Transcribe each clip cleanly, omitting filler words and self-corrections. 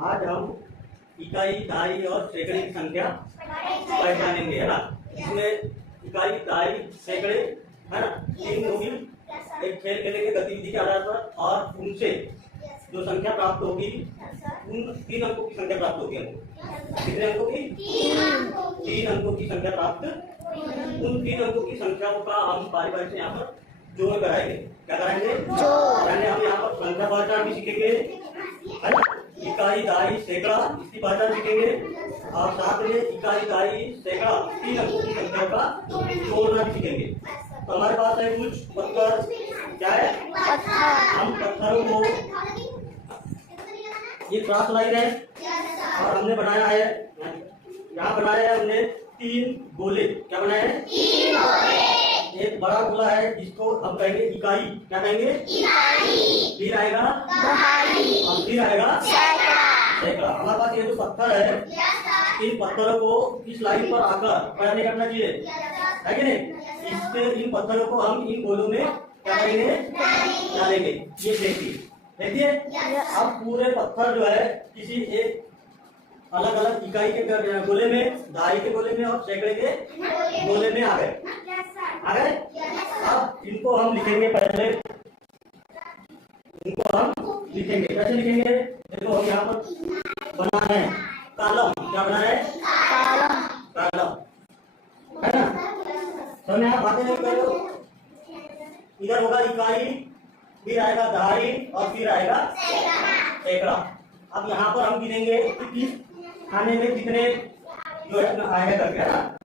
आज हम इकाई, दहाई और सैकड़े की संख्या पहचानेंगे, है ना। इसमें इकाई, दहाई, सैकड़े, है ना, तीन होगी। एक खेल खेलेंगे गतिविधि के आधार पर और उनसे जो संख्या प्राप्त होगी उन 3 अंकों की संख्या प्राप्त होगी हमको। कितने अंकों की? 3 अंकों की संख्या प्राप्त। उन 3 अंकों की संख्याओं का हम बारी बारी से यहाँ पर जोड़ कराएंगे। क्या कराएंगे? यानी हम यहाँ पर संख्या पहचान भी सीखेंगे, है ना। इकाई, दहाई, सैकड़ा इसकी पहचान सीखेंगे और साथ में इकाई, दहाई, सैकड़ा 3 अंकों की संख्या का जोड़ना भी सीखेंगे। तो हमारे पास है कुछ पत्थर। क्या है? हम पत्थरों को, ये क्रॉस लाइन है और हमने बनाया है, यहाँ बनाया है हमने 3 गोले। क्या बनाए हैं? 3 गोले। एक बड़ा गोला है जिसको हम कहेंगे इकाई। क्या कहेंगे? इकाई। फिर आएगा दहाई और फिर आएगा सैकड़ा। हमारे पास ये जो पत्थर है, इन पत्थरों को इस लाइन पर आकर क्या नहीं करना चाहिए, है कि नहीं। इसके इन पत्थरों को हम इन गोलों में क्या करेंगे? डालेंगे। ये देखिए, अब पूरे पत्थर जो है किसी एक अलग अलग इकाई के गोले में, दहाई के गोले में और सैकड़े के गोले में आ गए। अब इनको हम लिखेंगे। पहले इनको हम लिखेंगे। कैसे लिखेंगे? देखो हम यहाँ पर बना है कॉलम। क्या बना है? कॉलम, है ना। तो यहाँ बातें नहीं करो। इधर होगा इकाई, फिर आएगा दहाई और फिर आएगा सैकड़ा। अब यहाँ पर हम गिनेंगे कि खाने में कितने जो है आएगा करके, है ना।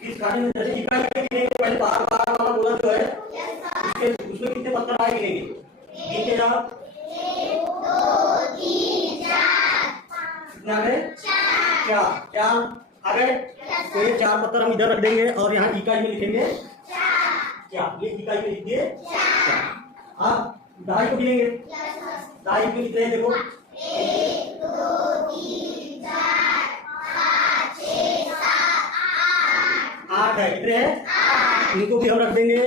इस खाने में जैसे इकाई के गिनेंगे, पहले बार बार वाला गोला जो है उसमें कितने पत्थर आए गिनेंगे। गिनते जाओ। 1 2 3 4 कितने आ गए? 4 आ गए। तो ये 4 पत्थर हम इधर रख देंगे और यहाँ इकाई में लिखेंगे 4। ये इकाई में लिख दिए 4। अब दहाई को गिनेंगे। दहाई में कितने हैं? देखो 1 2 3 4 5 6 7 8 है। कितने हैं? इनको भी हम रख देंगे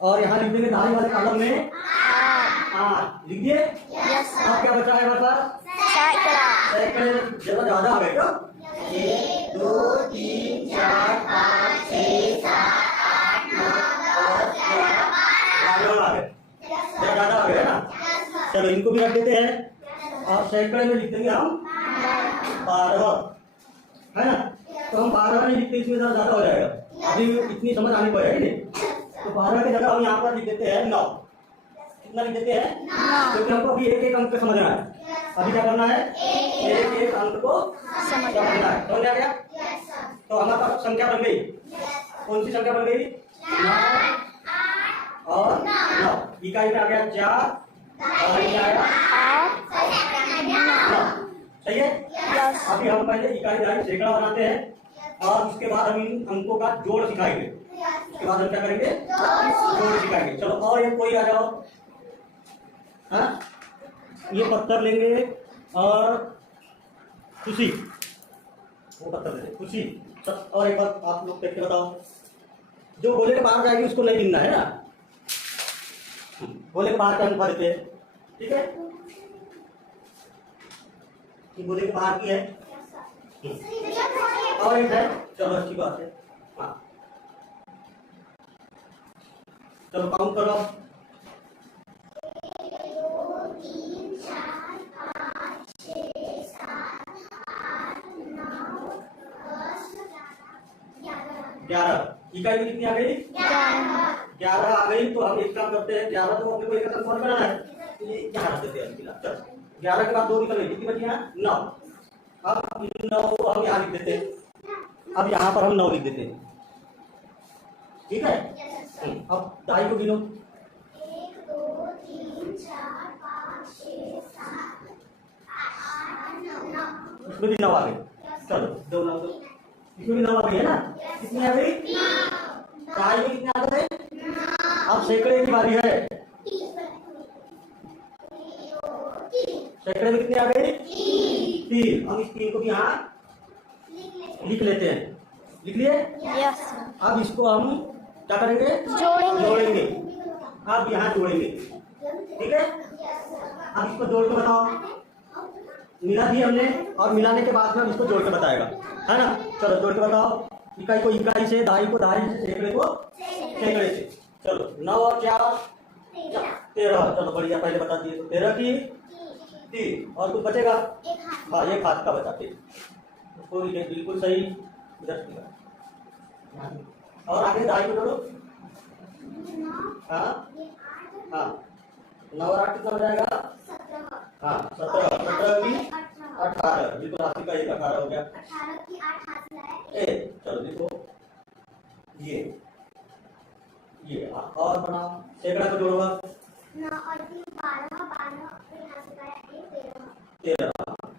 और यहाँ लिख देंगे दहाई वाले कॉलम में 8 लिख दिए। अब क्या बचा है हमारे पास? सैकड़े ज्यादा आ गए। तो 1 2 3 4 5 6 7 8 9 10 11 आ गए, ज्यादा आ गए, है ना। चलो इनको भी रख देते हैं और सैकड़े में लिख देंगे हम 12, है ना। तो हम 12 में लिखते, इसमें ज्यादा हो जाएगा, अभी इतनी समझ आनी पड़ेगी। तो 12 की जगह हम यहाँ पर लिख देते हैं 9। कितना लिख देते हैं? 9। क्योंकि हमको अभी एक अंक को समझना है। अभी क्या करना है? एक अंक को समझना है। समझ आ गया? तो हमारे पास संख्या बन गई। कौन सी संख्या बन गई? 9 और 9। इकाई में आ गया 4 और इकाई आया 8। सही है। अभी हम पहले इकाई, दहाई, सैकड़ा बनाते हैं और उसके बाद हम इन अंकों का जोड़ सिखाएंगे। उसके बाद हम क्या करेंगे? जोड़ सिखाएंगे। चलो और एक कोई आ जाओ। हाँ, ये पत्थर लेंगे और खुशी, वो पत्थर लेंगे खुशी। और एक बार आप लोग देख के बताओ, जो गोले के बाहर जाएगी उसको नहीं गिनना है ना। गोले के बाहर का अंक देते हैं, ठीक है। ये गोले के बाहर की है और एक है। चलो अच्छी बात है। हाँ, चलो काउंट करो। 11। इकाई में कितनी आ गई? 11 आ गई। तो हम एक काम करते हैं, 11 तो अपने को एक कन्फर्म कराना है, तो ये यहाँ रख देते हैं। चलो 11 के बाद 2 निकल गई, कितनी बची है? 9। अब 9 को हम यहाँ लिख देते हैं। अब यहाँ पर हम 9 लिख देते हैं, ठीक है। अब दहाई को गिनो। 1 2 3 4 5 6 7 8 9। इसमें भी 9 आ गए। चलो 2 9 2, इसमें भी 9 आ गई, है ना। कितनी आ गई? 9। दहाई में कितने आ गए? 9। अब सैकड़े की बारी है। सैकड़े में कितने आ गए? 3। हम इस 3 को भी यहाँ लिख लेते हैं। लिख लिए? यस। अब इसको हम क्या करेंगे? जोड़ेंगे। अब यहाँ जोड़ेंगे, ठीक है। अब इसको जोड़ के बताओ। मिला दी हमने और मिलाने के बाद में हम इसको जोड़ के बताएगा, है ना। चलो जोड़ के बताओ। इकाई को इकाई से, दहाई को दहाई से, सैकड़े को सैकड़े से। चलो 9 और 4 13। चलो बढ़िया, पहले बता दिए। 13 की 3 और कुछ बचेगा? हाँ, एक हाथ का बचाते उसको बिल्कुल सही। और आगे दहाई को जोड़ो। हाँ हाँ, 9 और 8 कितना हो जाएगा? हाँ 17। 17 की 18, बिल्कुल हाथी का एक 18 हो गया। 18 की 8 हाथ लगाए। चलो देखो ये और बनाओ। सैकड़ा को जोड़ोगा। 9 और 3 12, 12 फिर हाथ लगाया 13।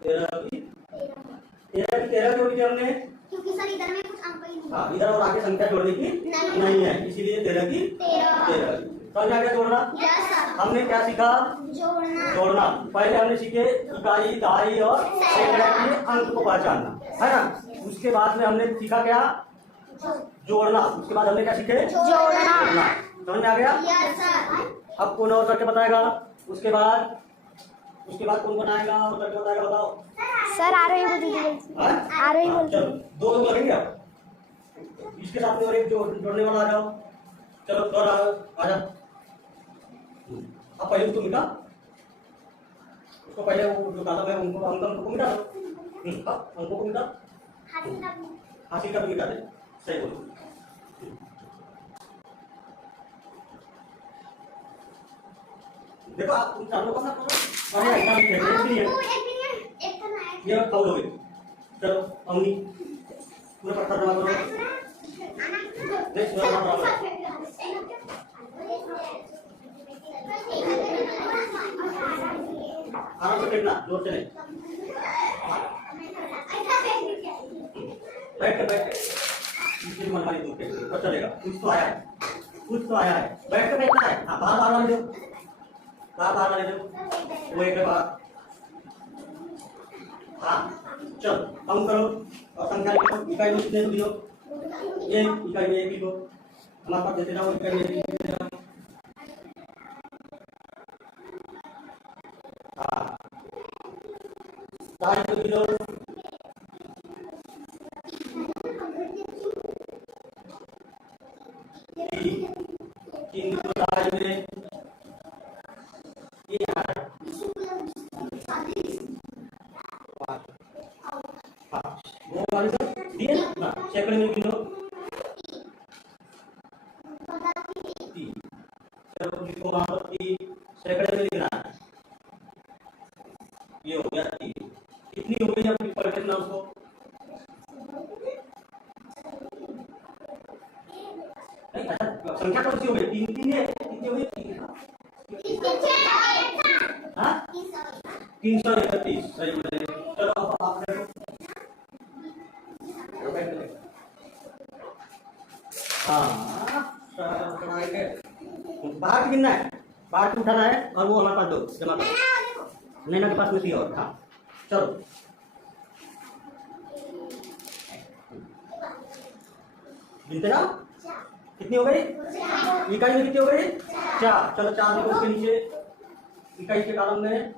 13 की 13 जोड़ी थी हमने, क्योंकि सर इधर में कुछ अंक ही नहीं। हाँ, इधर और आगे संख्या जोड़ने की नहीं है, इसीलिए 13 की 13। समझ आ गया जोड़ना? Yes sir. हमने क्या सीखा? जोड़ना। पहले हमने सीखे इकाई, दहाई और सैकड़ा के अंक को पहचानना, है ना। उसके बाद में हमने सीखा क्या? जोड़ना। उसके बाद हमने क्या सीखे? जोड़ना। समझ में आ गया? Yes sir. अब कौन और करके बताएगा? उसके बाद कौन बनाएगा और करके बताएगा? बताओ सर। आ रही बोल दीजिए। आ रही बोल। चलो 2 लोग लगेंगे आप। इसके साथ में और एक जोड़ने वाला आ जाओ। चलो और आ जाओ। अब पहले उसको मिटा, उसको पहले वो जो काला है उनको अंक को मिटा दो। अंकों को मिटा, हासिल का भी मिटा दे। सही बोलो। देखो आप चारों को ना करो। अरे एकदम एक तो ना ये फाउल हो गई। चलो अम्मी पूरा पत्थर जमा करो। देख आराम से बैठना, जोर से नहीं। बैठ इसकी मनमानी दूर के और चलेगा। कुछ तो आया है। बैठ के बैठना है। हाँ, बाहर वाले दो, बाहर वाले दो। वो एक बार। हाँ चलो काउंट करो और संख्या लिखो। इकाई में कितने दियो? ये इकाई में 1 लिखो। हमारे पास देते जाओ। इकाई में 1 लिखते जाओ। हाँ, दहाई को किलो। 3 को दहाई में ये आ रहा है। हाँ, वो वाले सब दिए ना। सैकड़े में किलो 3। चलो लिखो वहां पर 3 सैकड़े में लिखना है। ये हो गया 3। कितनी हो गई? अपनी पढ़ लेना उसको। नहीं, अच्छा संख्या कौन सी हो गई? 3 3 है। कितनी हो गई? 3। हाँ 331। सही बोले। चलो अब आप बाहर की गिनना है, बाहर की उठाना है और वो हमारे पास दो जमा करो। नैना के पास में थी और। हाँ चलो गिनते जाओ। कितनी हो गई? इकाई में कितनी हो गई? 4। चलो 4 लिखो उसके नीचे। इकाई के कॉलम में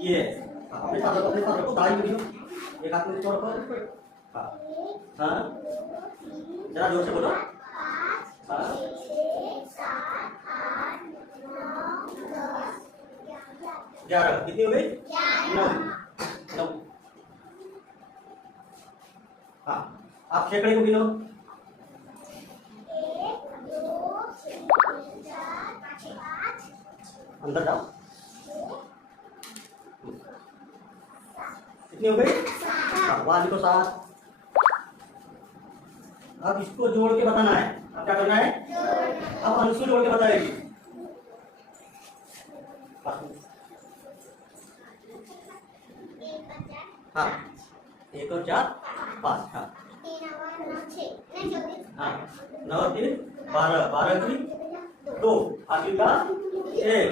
ये अपने साथ रखो। दहाई में एक हाथ में रखो। हाँ जरा जोर से बोलो। 11। कितनी हो गई? 9। हाँ आप सैकड़े को गिनो। 1 2 3 4 5 अंदर जाओ। कितनी हो गई? हाँ वहां लिखो 7। अब इसको जोड़ के बताना है। अब क्या करना है? अब अंशु जोड़ के बताएगी। हाँ 1 और 4 5। हाँ 9 और 3 12। 12 की 2 आखिर का 1।